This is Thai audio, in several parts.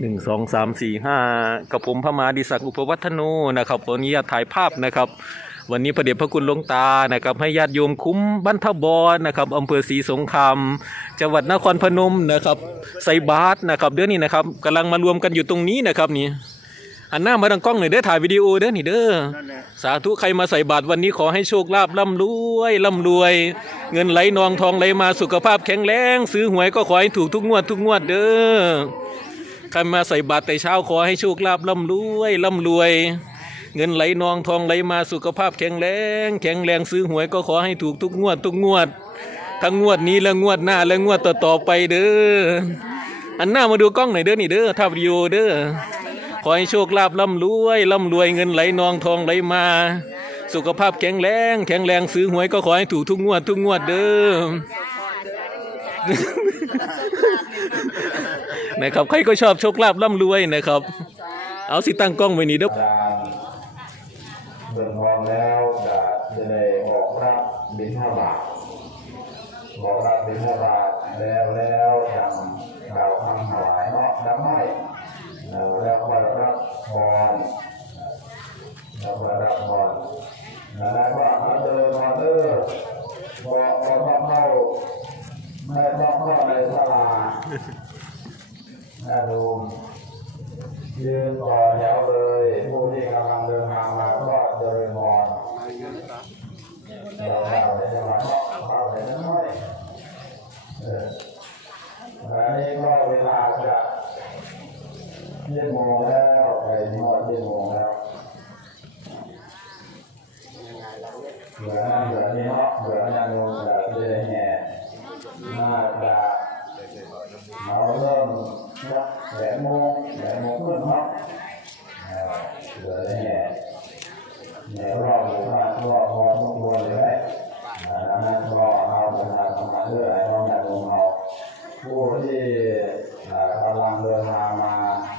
หนึ่งสองสามสี่ห้ากับผมพระมหาดิศักดิ์อุปวัฒโนนะครับขออนุญาตถ่ายภาพนะครับ วันนี้พระเดชพระคุณหลวงตานะครับ ให้ญาติโยมคุ้มบ้านทบอนนะครับอำเภอศรีสงครามจังหวัดนครพนมนะครับใส่บาตรนะครับเดี๋ยวนี้นะครับกำลังมารวมกันอยู่ตรงนี้นะครับนี่หันหน้ามาทางกล้องหน่อยเด้อถ่ายวิดีโอเด้อนี่เด้อสาธุใครมาใส่บาตรวันนี้ขอให้โชคลาภร่ำรวยร่ำรวย เงินไหลนองทองไหลมาสุขภาพแข็งแรง ซื้อหวยก็ขอให้ถูกทุกงวดทุกงวดเด้อ ใครมาใส่บาตรแต่เช้าขอให้โชคลาภร่ำรวยร่ำรวย เงินไหลนองทองไหลมาสุขภาพแข็งแรง แข็งแรงซื้อหวยก็ขอให้ถูกทุกงวดทุกงวด ทั้งงวดนี้และงวดหน้าและงวดต่อๆไปเด้ออันหน้ามาดูกล้องหน่อยเด้อนี่เด้อถ้าวิดีโอเด้อขอให้โชคลาภร่ำรวยร่ำรวยเงินไหลนองทองไหลมา สุขภาพแข็งแรง แข็งแรงซื้อหวยก็ขอให้ถูกทุกงวดทุกงวดเด้อ นะครับใครก็ชอบโชคลาภร่ำรวยนะครับ เอาสิตั้งกล้องไว้นี่เด้อ นะดูยืนต่อแถวเลยผู้ที่กำลังเดินทางมาก็เดินมองเราเราได้มาเข้าไปน้อยอันนี้ก็เวลาจะเย็นโมงแล้วไปนอดเย็นโมงแล้วเหลือนั่นเหลือนี่เนาะเหลือนั่นลงเหลือเรื่อยแห่หน่าจะ เราเริ่มสักแปดโมงแปดโมงครึ่งเนาะเออเหลือแห่ในรอบหมู่บ้านก็พอสมควรเลยไหมอ่านั้นก็เอาประชาสัมพันธ์เพื่อให้น้องญาติโยมเราผู้ที่กำลังเดินทางมา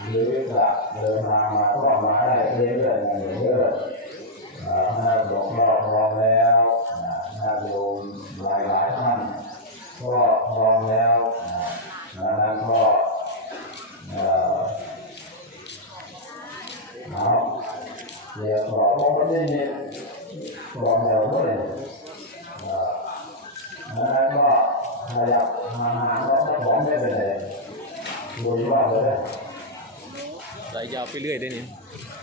หรือจะเดินทางมาก็มาได้เรื่อยๆอย่างเรื่อยๆ รื่อยได้นี่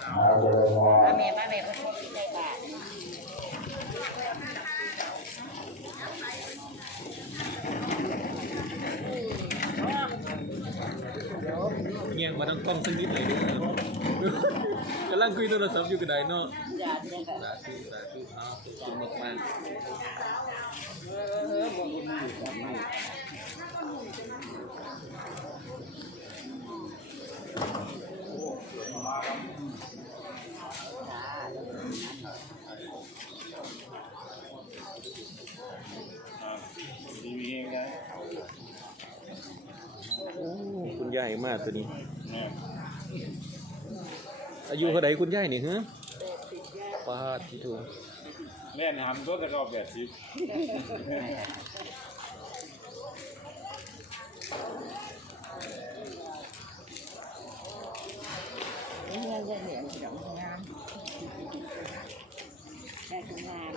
เอาเจริญพรมาแม่มาแม่มาช่วยใจบาทเงี้ยมาทางกล้องสักนิดหน่อยเด้อกำลังคุยโทรศัพท์อยู่กับไดเนาะอย่าเด็กสาธุสาธุเอาขอบคุณมากมากๆดีมีเองนะ โอ้คุณยาย มากตัวนี้เนี่ยอายุเท่าไหร่คุณยายนี่ฮะป้าดที่ถูก แม่นทำตัวแต่ก็แบบสิบ เงินจะเหนียวดอกงามได้ทุกงาม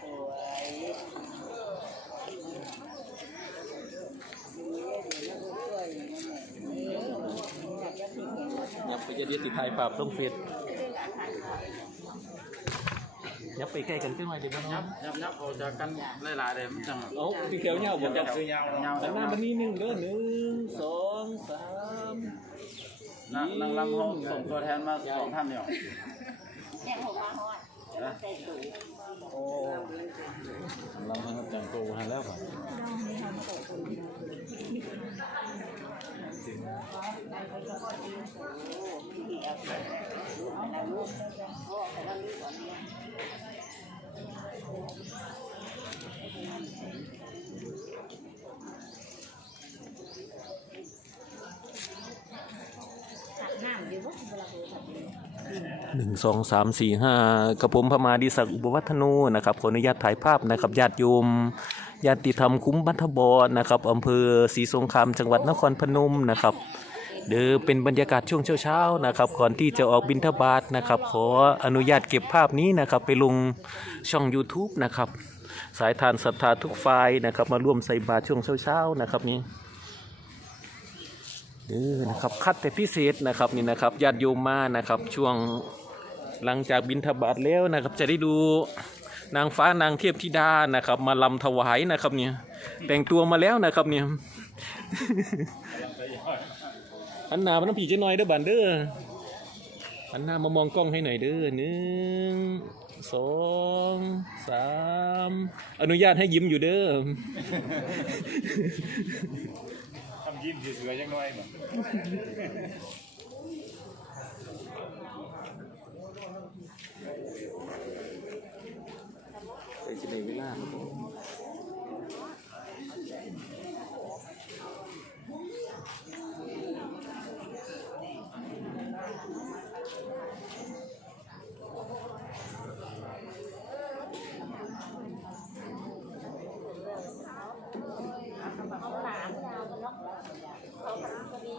สวย ยั บไปจะเดียวติดถ่ายภาพลงเฟซยับไปใกล้กันขึ้นมาดีมั้ยครับยับยับออกจากกันหลายๆเลยมันจังเอาพี่เขียวเหี่ยวผมจะคือยาวเงาหันหน้ามานี่หนึ่งเด้อหนึ่งสองสามนั่งนั่งลำห้องส่งตัวแทนมาสองท่านเนี่ยแม่ผมมาฮอดใส่ตู้โอ้ลำพังจังโตหันแล้วป่ะ หนึ่งสองสามสี่ห้ากระผมพมาดิศักดิ์อุปวัฒโนนะครับขออนุญาตถ่ายภาพนะครับญาติโยมญาติธรรมคุ้มบัทบรนะครับอำเภอศรีสงครามจังหวัดนครพนมนะครับ เดิมเป็นบรรยากาศช่วงเช้าๆนะครับก่อนที่จะออกบิณฑบาตนะครับขออนุญาตเก็บภาพนี้นะครับไปลงช่อง YouTube นะครับสายทานศรัทธาทุกฝ่ายนะครับ มาร่วมใส่บาตรช่วงเช้าๆนะครับนี่เออนะครับคัดแต่พิเศษนะครับนี่นะครับญาติโยมมานะครับช่วงหลังจากบิณฑบาตแล้วนะครับ จะได้ดูนางฟ้านางเทพธิดานะครับ มาลำถวายนะครับเนี่ยแต่งตัวมาแล้วนะครับเนี่ย อันหนามัน้ำผีจะน้อยเด้อบันเด้ออันหน้ามามองกล้องให้หน่อยเด้อหนึ่งสองสามอนุญาตให้ยิ้มอยู่เด้อทำยิ้มเสือยังน้อยเหมือน เอ้ยจะได้เวลาครับผม เอาหลามยาวกันเนาะเอาหลามตัวนี้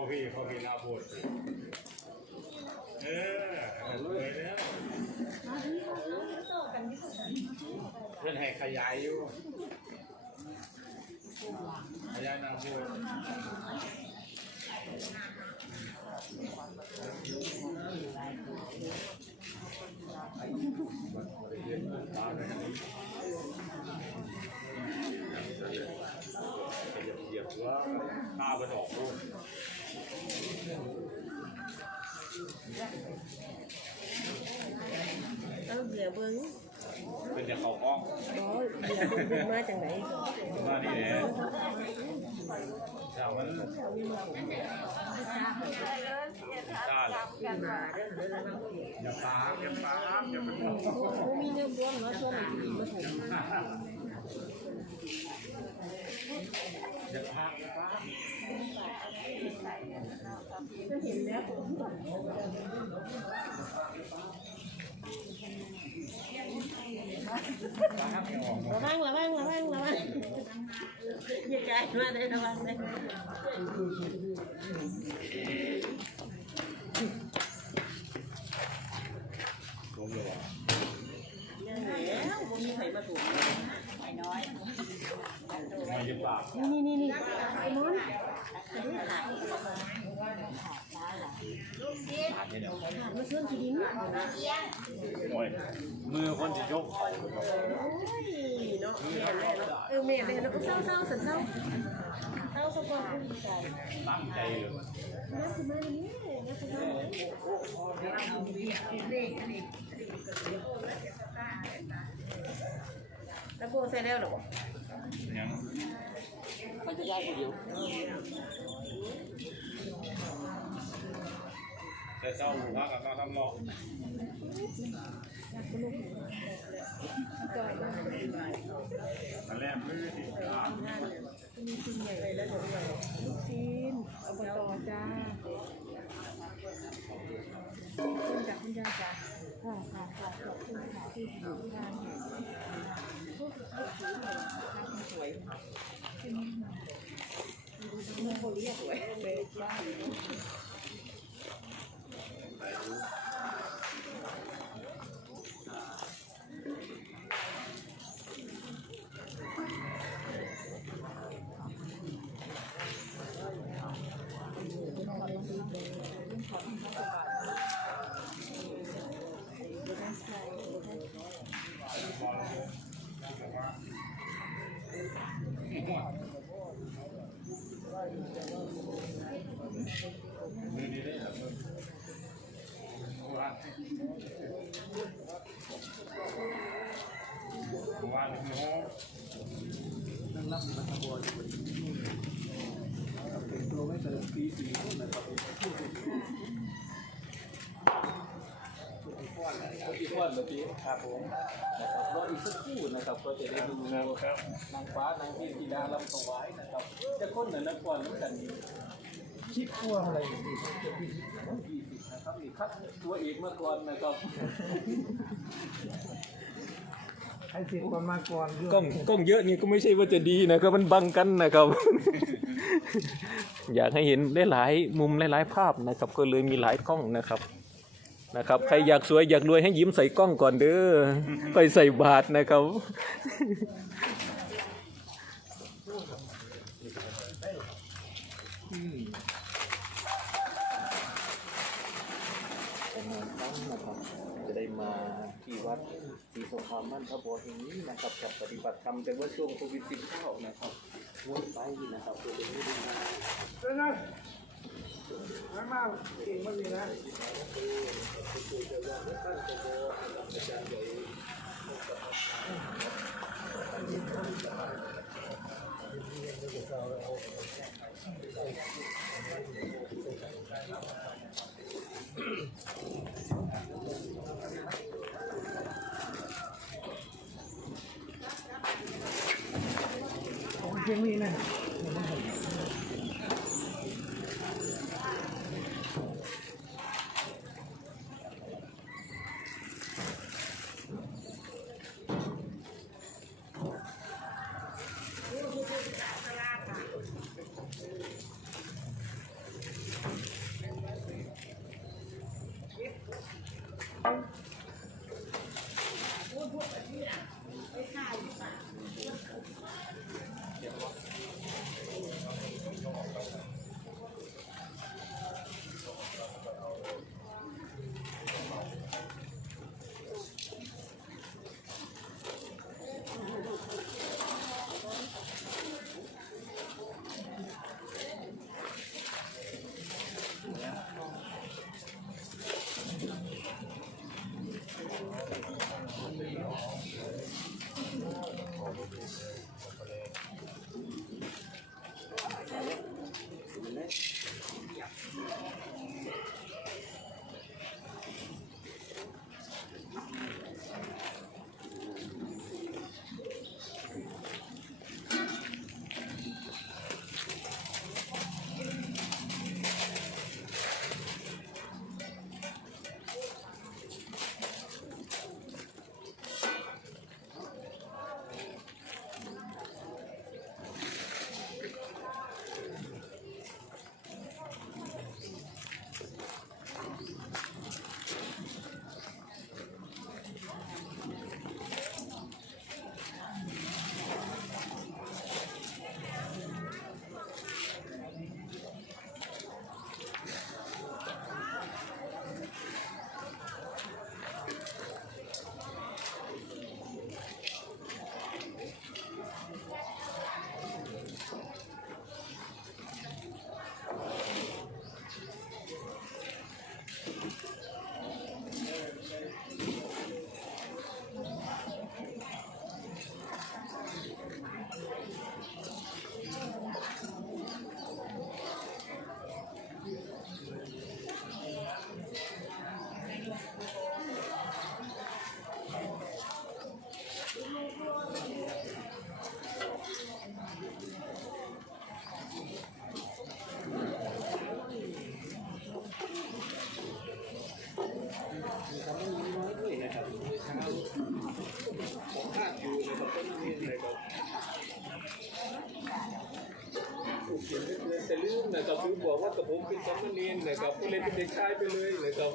เขาพี่เขาพี่นาพูดเออเลยนะเพื่อนให้ขยายอยู่ ขยายนาพูดเหยียบว่าหน้ามันออกรูป เอาเบียร์เบิ้งเป็นแต่เขาอ้องอ๋อเบียร์เบิ้งเบิ้งมาจากไหนว่านี่แหละแต่มันซ่าเลยอย่าปากอย่าปากอย่าเป็นบ่มีเนื้อบ้วงเนาะช่วงนี้มาใส่อย่าปากอย่าปาก ระวังระวังระวังระวังอย่าใจมาได้ระวังเลยว่ะ แล้วบ่มีใครมาถูก ไม่อย่าปาก นี่นี่นี่ไอ้มอน ขาด เนี่ยเดี๋ยวมาเชื่อมที่ดินโอ้ยมือคนจะยกโอ้ยเนาะแม่แม่เนาะเออแม่แม่เนาะเศร้าเศร้าสันเศร้าเศร้าสักคนผู้ชายตั้งใจเลยน่าสิมานี่น่าสิมานี่แล้วโบใส่แล้วหรอยังมันจะยากคนเดียว แต่เจ้าหูพักกับข้าวทำนอกอันแรกมือติดตามซีนอบตจ้าคุณจากคุณยาจ้าค่ะค่ะค่ะขอบคุณค่ะที่ทำงานสวยมันโคเรียสวยเลยจ้า One. ครับผมนะครับรออีกสักครู่นะครับก็จะได้ดูครับนางฟ้านางพี่ธิดาลำถวายนะครับจะค้นเหนือนครน้ำกันคิดตัวอะไรอย่างนี้จะพี่ยี่สิบนะครับนี่คัดตัวเอกมาก่อนนะครับให้สิบคนมาก่อนเรื่องกล้องกล้องเยอะนี่ก็ไม่ใช่ว่าจะดีนะครับมันบังกันนะครับ อยากให้เห็นหลายๆมุมหลายๆภาพนะครับ ก็เลยมีหลายกล้องนะครับ นะครับ ใครอยากสวยอยากรวยให้ยิ้มใส่กล้องก่อนเด้อไปใส่บาทนะครับประมาครั้งนะครับจะได้มาที่วัดศรีสงครามมั่นพระบัวแห่งนี้นะครับกับปฏิบัติธรรมแต่ว่าช่วงโควิด19นะครับวนไปนะครับเพื่อเป็นไม่ได้มา เดี๋ยวนะ ผมเป็นสามเณรนะครับก็เลยเป็นเด็กชายไปเลยนะครับ